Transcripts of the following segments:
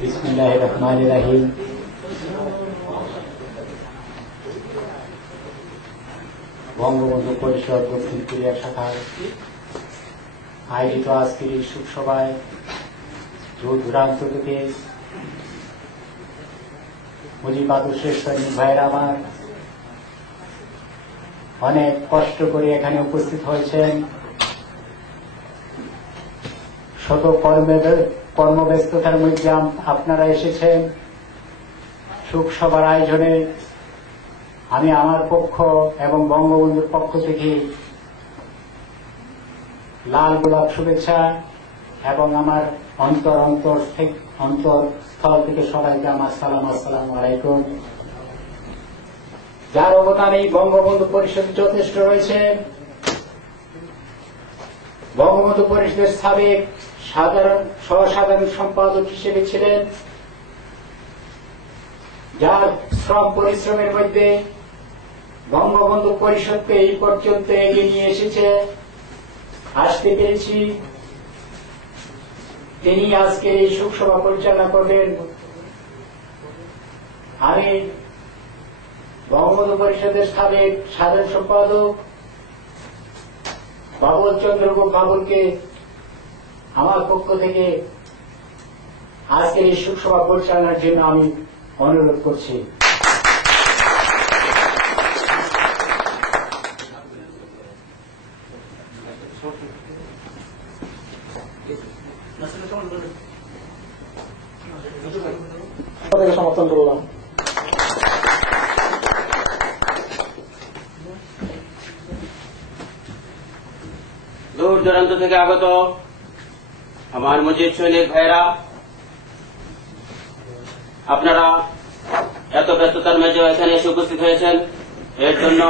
বিসমিল্লাহির-রহমানির-রহিম। বঙ্গবন্ধু পরিষদ দক্ষিণ কোরিয়া শাখার আয়োজিত আজকের এই শোকসভায় দূর দূরান্ত থেকে মুজিব আদর্শের সৈনিক ভাইয়েরা আমার অনেক কষ্ট করে এখানে উপস্থিত হয়েছেন। শত কর্মব্যস্ততার মধ্যে আপনারা এসেছেন শোকসভার আয়োজনে। আমি আমার পক্ষ এবং বঙ্গবন্ধুর পক্ষ থেকে লাল গোলাপ শুভেচ্ছা এবং আমার অন্তরস্থল থেকে সবাইকে আমার সালাম, আসসালামু আলাইকুম। যার অবদান এই বঙ্গবন্ধু পরিষদে যথেষ্ট রয়েছে। বঙ্গবন্ধু পরিষদের সাবেক সহসাধারণ সম্পাদক হিসেবে ছিলেন, যার শ্রম পরিশ্রমের মধ্যে বঙ্গবন্ধু পরিষদকে এই পর্যন্ত এগিয়ে নিয়ে এসেছে, আসতে পেরেছি। তিনি আজকে এই শোকসভা পরিচালনা করবেন। আমি বঙ্গবন্ধু পরিষদের সাবেক সাধারণ সম্পাদক বাবুল চন্দ্রগুপ্ত বাবুলকে আমার পক্ষ থেকে আজকের এই শোকসভা পরিচালনার জন্য আমি অনুরোধ করছি। সমর্থন করলাম। দূর দূরান্ত থেকে আগত আমার মুজিব সৈনিক ভাইয়েরা, আপনারা এত ব্যস্ততার মাঝে এখানে এসে উপস্থিত হয়েছেন, এর জন্য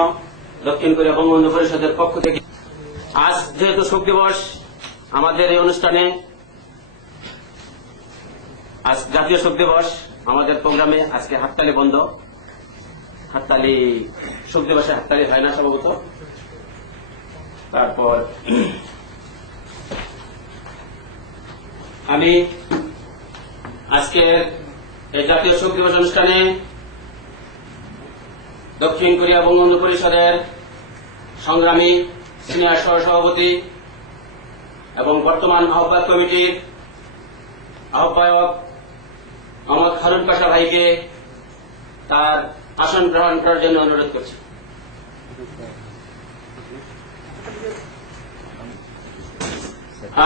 দক্ষিণ কোরিয়া বঙ্গবন্ধু পরিষদের পক্ষ থেকে আজ যেহেতু শোক দিবস, আমাদের এই অনুষ্ঠানে আজ জাতীয় শোক দিবস, আমাদের প্রোগ্রামে আজকে হাততালি বন্ধ। হাততালি শোক দিবসে হাততালি হয় না সম্ভবত। তারপর আমি আজকের এই জাতীয় শোক দিবস অনুষ্ঠানে দক্ষিণ কোরিয়া বঙ্গবন্ধু পরিষদের সংগ্রামী সিনিয়র সহসভাপতি এবং বর্তমান আহ্বায়ক কমিটির আহ্বায়ক মোহাম্মদ হারুন পাশা ভাইকে তার আসন গ্রহণ করার জন্য অনুরোধ করছি।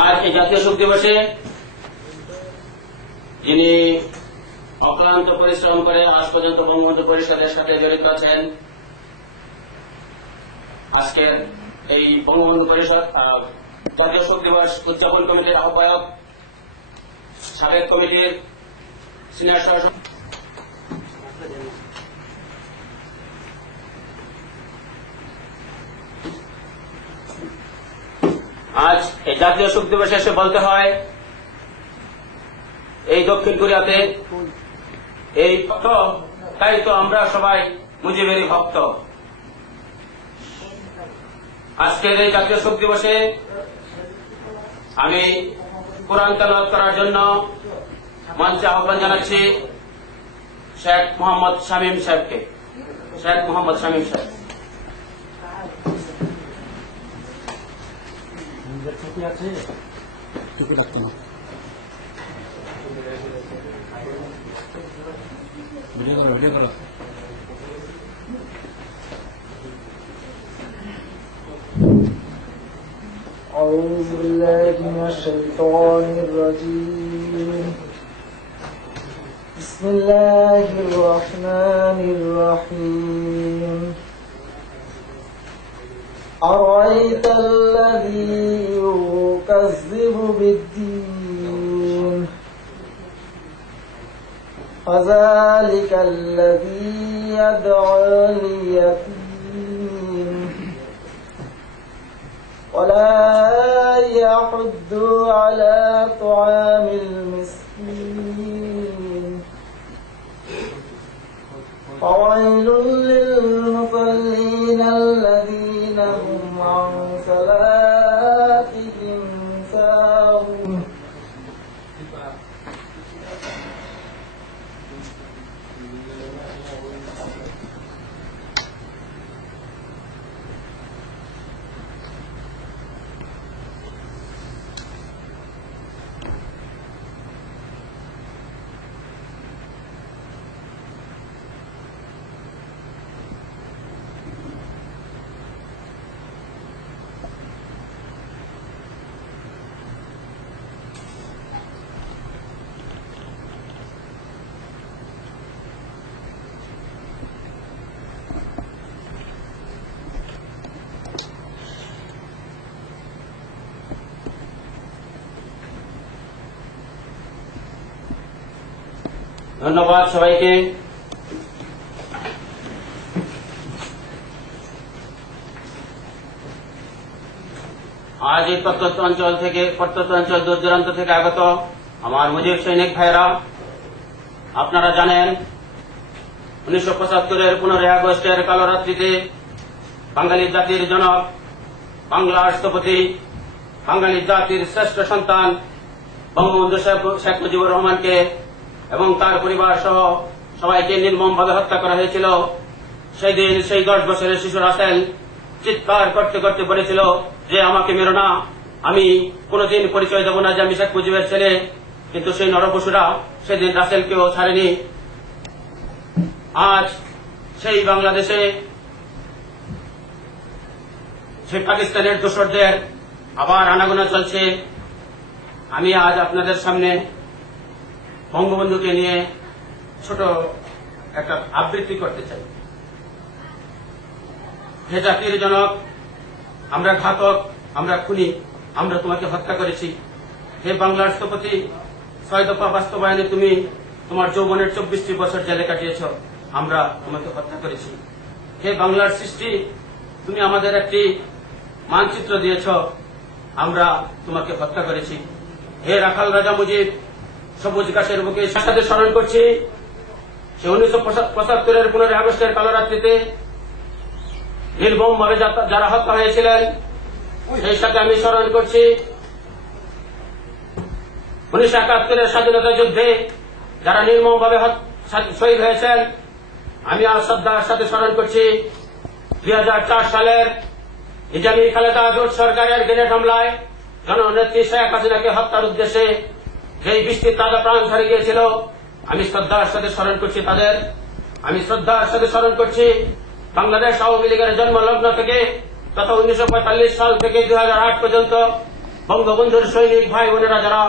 আজ এই জাতীয় শোক দিবসে যিনি অক্লান্ত পরিশ্রম করে আজ পর্যন্ত বঙ্গবন্ধু পরিষদের সাথে জড়িত আছেন, আজকের এই বঙ্গবন্ধু পরিষদ জাতীয় শোক দিবস উদযাপন কমিটির আহ্বায়ক, সাবেক কমিটির সিনিয়র সহসভাপতি, আজ এই জাতীয় শোক দিবসে এসে বলতে হয়, এই দক্ষিণ কোরিয়াতে এই ভক্ত, তাই তো আমরা সবাই মুজিবেরই ভক্ত। আজকের এই জাতীয় শোক দিবসে আমি কোরআন তেলাওয়াত করার জন্য মঞ্চে আহ্বান জানাচ্ছি শেখ মোহাম্মদ শামীম সাহেবকে। শেখ মোহাম্মদ শামীম সাহেব। أعوذ بالله من الشيطان الرجيم. بسم الله الرحمن الرحيم. أرأيت الذي يكذب بالدين فذلك الذي يدعو اليتيم ولا يحض على طعام المسكين فويل للمصلين الذين هم عن صلاتهم ساهون ধন্যবাদ সবাইকে। আজ এই প্রত্যন্ত অঞ্চল দূর দূরান্ত থেকে আগত আমার মুজিব সৈনিক ভাইরা, আপনারা জানেন 1975-এর 15 আগস্টের কালো রাত্রিতে বাঙালি জাতির জনক, বাংলার স্থপতি, বাঙালি জাতির শ্রেষ্ঠ সন্তান বঙ্গবন্ধু শেখ মুজিবুর রহমানকে এবং তার পরিবার সহ সবাইকে নির্মমভাবে হত্যা করা হয়েছিল। সেই দিন সেই 10 বছরের শিশু রাসেল চিৎকার করতে করতে বলেছিল যে আমাকে মেরো না, আমি কোনদিন পরিচয় দেব না যে আমি শেখ মুজিবের ছেলে। কিন্তু সেই নরপশুরা সেদিন রাসেলকেও ছাড়েনি। আজ সেই বাংলাদেশে সেই পাকিস্তানের দোসরদের আবার আনাগোনা চলছে। আমি আজ আপনাদের সামনে বঙ্গবন্ধুকে নিয়ে ছোট একটা আবৃত্তি করতে চাই। হে জাতির জনক, আমরা ঘাতক, আমরা খুনি, আমরা তোমাকে হত্যা করেছি। হে বাংলার স্থপতি, 6 দফা বাস্তবায়নে তুমি তোমার যৌবনের 24টি বছর জেলে কাটিয়েছ, আমরা তোমাকে হত্যা করেছি। হে বাংলার সৃষ্টি, তুমি আমাদের একটি মানচিত্র দিয়েছ, আমরা তোমাকে হত্যা করেছি। হে রাখাল রাজা মুজিব, সবুজ গাছের বুকে সাথে স্মরণ করছি সে 1975-এর 15 আগস্টের কালো রাত্রিতে নির্মমভাবে যারা হত্যা হয়েছিলেন। সেই সাথে আমি স্মরণ করছি 1971-এর স্বাধীনতা যুদ্ধে যারা নির্মমভাবে শহীদ হয়েছেন। আমি আর শ্রদ্ধার সাথে স্মরণ করছি 2004 সালের নিজামী খালেদা জোট সরকারের গ্রেনেড হামলায় জননেত্রী শেখ হাসিনাকে হত্যার উদ্দেশ্যে যেই বৃষ্টির তাজা প্রাণ ঝরে গিয়েছিল। আমি শ্রদ্ধার সাথে স্মরণ করছি তাদের। আমি শ্রদ্ধার সাথে স্মরণ করছি বাংলাদেশ আওয়ামী লীগের জন্মলগ্ন থেকে তথা 1945 সাল থেকে 2008 পর্যন্ত বঙ্গবন্ধুর সৈনিক ভাই বোনেরা যারা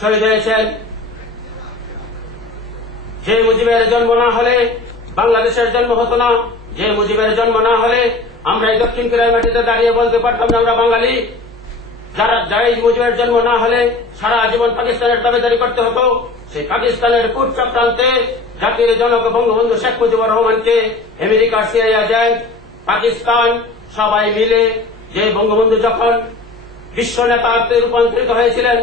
শহীদ হয়েছেন। যে মুজিবের জন্ম না হলে বাংলাদেশের জন্ম হতো না। যে মুজিবের জন্ম না হলে আমরা এই দক্ষিণ কোরিয়ার মাটিতে দাঁড়িয়ে বলতে পারতাম না আমরা বাঙালি। যারা মুজিবের জন্ম না হলে সারা জীবন পাকিস্তানের দাবিদারি করতে হতো। সেই পাকিস্তানের কূট চক্রান্তে জাতির জনক বঙ্গবন্ধু শেখ মুজিবুর রহমানকে আমেরিকার সিআইএ এজেন্ট, পাকিস্তান সবাই মিলে যে বঙ্গবন্ধু যখন বিশ্ব নেতাতে রূপান্তরিত হয়েছিলেন